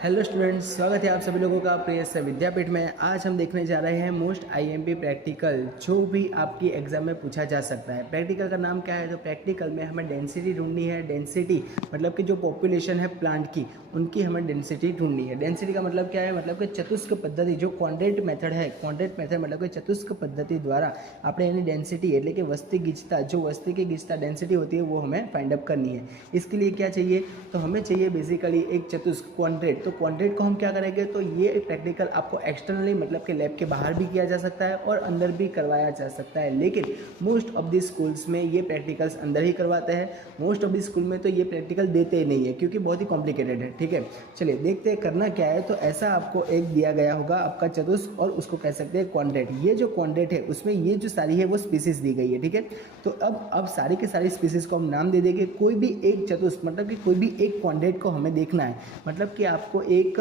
Hello students, स्वागत है आप सभी लोगों का प्रिय से विद्यापीठ में। आज हम देखने जा रहे हैं मोस्ट आईएमपी प्रैक्टिकल, जो भी आपकी एग्जाम में पूछा जा सकता है। प्रैक्टिकल का नाम क्या है? तो प्रैक्टिकल में हमें डेंसिटी ढूंढनी है। डेंसिटी मतलब कि जो पॉपुलेशन है प्लांट की, उनकी हमें डेंसिटी ढूंढनी है। डेंसिटी का मतलब क्या है? मतलब कि चतुष्क पद्धति, जो क्वाड्रेंट मेथड है, क्वाड्रेंट मेथड मतलब कि चतुष्क पद्धति द्वारा આપણે એની डेंसिटी એટલે कि वस्ती गिजता, जो वस्ती की गिजता डेंसिटी होती है वो हमें फाइंड अप करनी है। इसके लिए क्या चाहिए? तो हमें चाहिए बेसिकली एक चतुष्क क्वाड्रेंट। तो क्वाड्रेंट को हम क्या करेंगे? तो ये प्रैक्टिकल आपको एक्सटर्नली मतलब कि लैब के बाहर भी किया जा सकता है और अंदर भी करवाया जा सकता है, लेकिन मोस्ट ऑफ द स्कूल्स में ये प्रैक्टिकल्स अंदर ही करवाते हैं। मोस्ट ऑफ द स्कूल में तो ये प्रैक्टिकल देते ही नहीं है क्योंकि बहुत ही कॉम्प्लिकेटेड है। ठीक है, चलिए देखते हैं करना क्या है। तो ऐसा आपको एक दिया गया होगा आपका चतुष्क, और उसको कह सकते हैं क्वाड्रेंट। ये जो क्वाड्रेंट है उसमें ये जो सारी है वो स्पीसीज दी गई है। ठीक है, तो अब सारी के सारी स्पीसीज को हम नाम दे देंगे। कोई भी एक चतुष्क मतलब कि कोई भी एक क्वाड्रेंट को हमें देखना है। मतलब कि आपको एक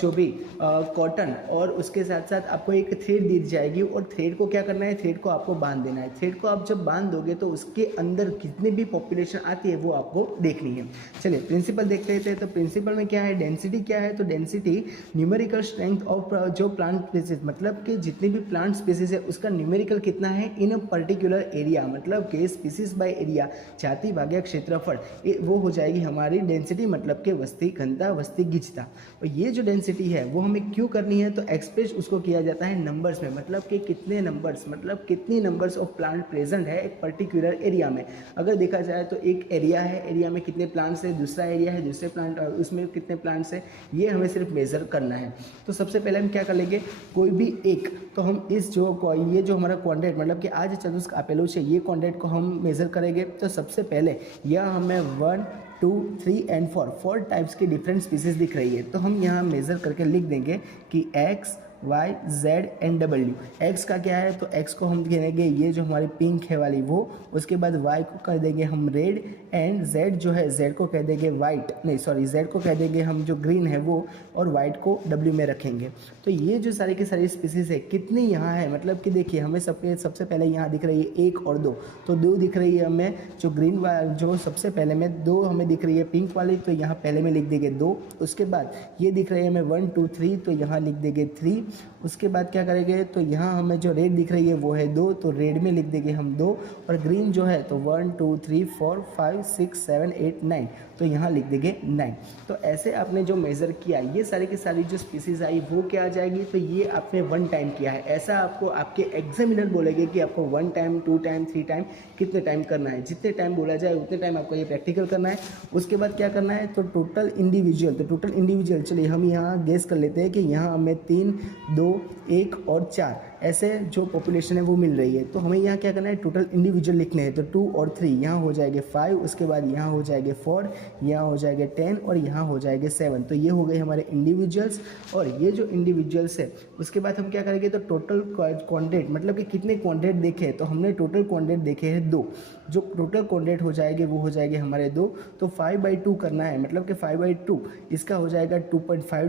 जो भी कॉटन और उसके साथ साथ आपको एक थ्रेड दी जाएगी, और थ्रेड को क्या करना है? थ्रेड को आपको बांध देना है। थ्रेड को आप जब बांध दोगे तो उसके अंदर कितनी भी पॉपुलेशन आती है वो आपको देखनी है। चलिए प्रिंसिपल देखते हैं। तो प्रिंसिपल में क्या है? डेंसिटी क्या है? तो डेंसिटी न्यूमेरिकल स्ट्रेंथ ऑफ जो प्लांट स्पीसीज, मतलब कि जितनी भी प्लांट स्पीसीज है उसका न्यूमेरिकल कितना है इन अ पर्टिकुलर एरिया, मतलब कि स्पीसीज बाय एरिया, जाति भाग्य क्षेत्रफल, वो हो जाएगी हमारी डेंसिटी, मतलब कि वस्ती घनता, वस्ती गिजता। और ये जो डेंसिटी है वो हमें क्यों करनी है? तो एक्सप्रेस उसको किया जाता है नंबर्स में, मतलब कि कितने नंबर्स, मतलब कितनी नंबर्स ऑफ प्लांट प्रेजेंट है एक पर्टिकुलर एरिया में। अगर देखा जाए तो एक एरिया है, एरिया में कितने प्लांट्स है, दूसरा एरिया है, दूसरे प्लांट उसमें कितने प्लांट्स है, ये हमें सिर्फ मेजर करना है। तो सबसे पहले हम क्या कर लेंगे? कोई भी एक, तो हम इस जो ये जो हमारा क्वाड्रेंट मतलब कि आज चतुष्क आपेलो है, ये क्वाड्रेंट को हम मेजर करेंगे। तो सबसे पहले यह हमें 1, 2, 3 एंड 4 टाइप्स की डिफरेंट स्पीसीज दिख रही है। तो हम यहाँ मेजर करके लिख देंगे कि X, Y, Z and W. X का क्या है? तो एक्स को हम कहेंगे ये जो हमारी पिंक है वाली वो, उसके बाद वाई को कर देंगे हम रेड, एंड जेड जो है जेड को कह देंगे वाइट, नहीं सॉरी जेड को कह देंगे हम जो ग्रीन है वो, और वाइट को डब्ल्यू में रखेंगे। तो ये जो सारी की सारी स्पीसीज है कितनी यहाँ है, मतलब कि देखिए हमें सबसे पहले यहाँ दिख रही है 1 और 2, तो 2 दिख रही है हमें जो ग्रीन वाली, जो सबसे पहले में 2 हमें दिख रही है पिंक वाली, तो यहाँ पहले में लिख देंगे 2। उसके बाद ये दिख रही है हमें 1, 2, 3, तो यहाँ लिख देंगे 3। उसके बाद क्या करेंगे? तो यहाँ हमें जो रेड दिख रही है वो है 2, तो रेड में लिख देंगे हम 2। और ग्रीन जो है तो 1, 2, 3, 4, 5, 6, 7, 8, 9, तो यहाँ लिख देंगे 9। तो ऐसे आपने जो मेज़र किया, ये सारी की सारी जो स्पीसीज आई वो क्या आ जाएगी? तो ये आपने 1 टाइम किया है। ऐसा आपको आपके एग्जामिनर बोलेंगे कि आपको 1 टाइम, 2 टाइम, 3 टाइम, कितने टाइम करना है। जितने टाइम बोला जाए उतने टाइम आपको ये प्रैक्टिकल करना है। उसके बाद क्या करना है? तो टोटल इंडिविजुअल, चलिए हम यहाँ गेस कर लेते हैं कि यहाँ हमें 3, 2, 1 और 4 ऐसे जो पॉपुलेशन है वो मिल रही है। तो हमें यहाँ क्या करना है? टोटल इंडिविजुअल लिखने हैं। तो 2 और 3 यहाँ हो जाएंगे 5, उसके बाद यहाँ हो जाएंगे 4, यहाँ हो जाएंगे 10 और यहाँ हो जाएंगे 7। तो ये हो गए हमारे इंडिविजुअल्स। और ये जो इंडिविजुअल्स है उसके बाद हम क्या करेंगे? तो टोटल क्वाड्रेंट, मतलब कि कितने क्वाड्रेंट देखे हैं? तो हमने टोटल क्वाड्रेंट देखे हैं 2। जो टोटल क्वाड्रेंट हो जाएंगे वो हो जाएंगे हमारे 2। तो 5/2 करना है, मतलब कि 5/2 इसका हो जाएगा 2.5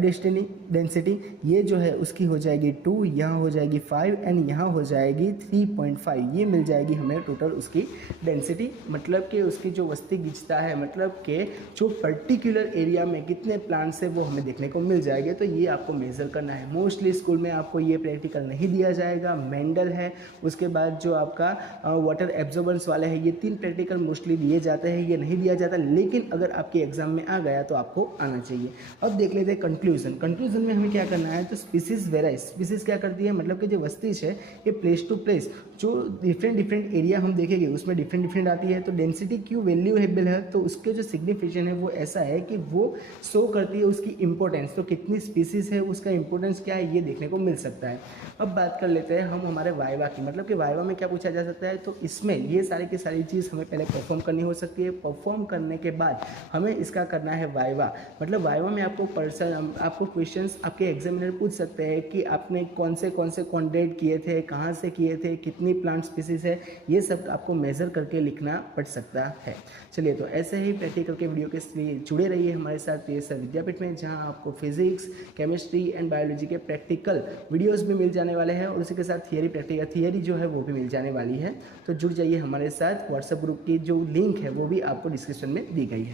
डेंसिटी। ये जो है उसकी हो जाएगी 2, यहाँ हो जाएगी 5 एंड यहाँ हो जाएगी 3.5। ये मिल जाएगी हमें टोटल उसकी डेंसिटी, मतलब कि उसकी जो वस्ती गिजता है, मतलब कि जो पर्टिकुलर एरिया में कितने प्लांट्स है वो हमें देखने को मिल जाएंगे। तो ये आपको मेजर करना है। मोस्टली स्कूल में आपको ये प्रैक्टिकल नहीं दिया जाएगा। मेंडल है, उसके बाद जो आपका वाटर एब्जॉर्बेंस वाले हैं, ये 3 प्रैक्टिकल मोस्टली दिए जाते हैं, ये नहीं दिया जाता। लेकिन अगर आपके एग्जाम में आ गया तो आपको आना चाहिए। अब देख लेते हैं कंक्लूजन में हमें क्या करना है? तो स्पीसीज वेराइज, स्पीसीज क्या करती है? मतलब कि जो वस्ती है ये प्लेस टू प्लेस जो डिफरेंट एरिया हम देखेंगे उसमें डिफरेंट आती है। तो डेंसिटी क्यों वैल्यूएबल है? तो उसके जो सिग्निफिकेशन है वो ऐसा है कि वो शो करती है उसकी इंपॉर्टेंस। तो कितनी स्पीसीज है, उसका इंपॉर्टेंस क्या है, ये देखने को मिल सकता है। अब बात कर लेते हैं हम हमारे वाइवा की, मतलब कि वाइवा में क्या पूछा जा सकता है? तो इसमें ये सारी की सारी चीज़ हमें पहले परफॉर्म करनी हो सकती है। परफॉर्म करने के बाद हमें इसका करना है वाइवा। मतलब वाइवा में आपको क्वेश्चंस आपके एग्जामिनर पूछ सकते हैं कि आपने कौन से क्वाड्रेंट किए थे, कहाँ से किए थे, कितनी प्लांट स्पीसीज है, ये सब आपको मेजर करके लिखना पड़ सकता है। चलिए, तो ऐसे ही प्रैक्टिकल के वीडियो के लिए जुड़े रहिए हमारे साथ पीएसआर विद्यापीठ में, जहां आपको फिजिक्स, केमिस्ट्री एंड बायोलॉजी के प्रैक्टिकल वीडियोस भी मिल जाने वाले हैं, और उसी के साथ थियरी जो है वो भी मिल जाने वाली है। तो जुड़ जाइए हमारे साथ। व्हाट्सएप ग्रुप की जो लिंक है वो भी आपको डिस्क्रिप्शन में दी गई है।